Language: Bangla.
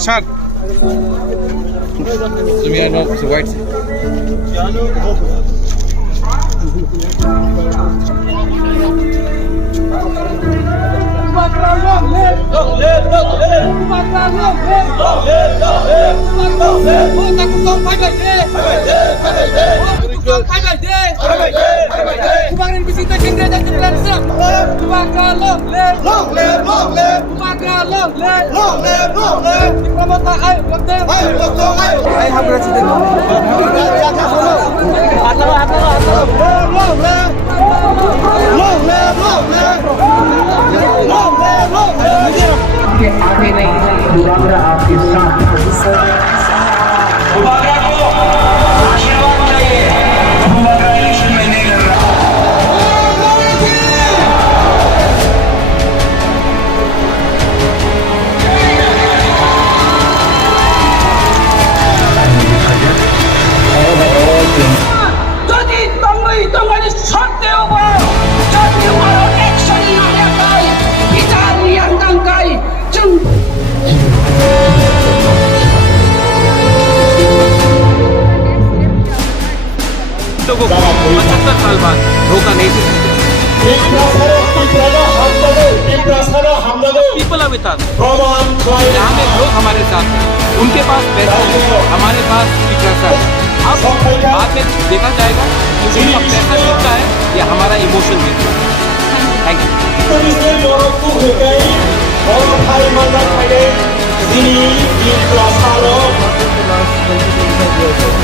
Shot. Zumiano, so white. आगे नहीं मुबारक आपके साथ मुबारक को आशीर्वाद चाहिए मुबारक इलेक्शन में नहीं लड़ रहा যদি তঙ্গই সত্যি হবো যদি বড় অ্যাকশন না দেখাই বিচার নিয়ে কাঙ্কাই लोगों को 75 साल बाद धोखा नहीं दे सकते। People are with us। जहाँ में लोग हमारे साथ हैं, उनके पास पैसा है, हमारे पास पैसा है। अब बाद में देखा जाएगा कि उनका पैसा जीतता है या हमारा इमोशन जीतता है। Thank you.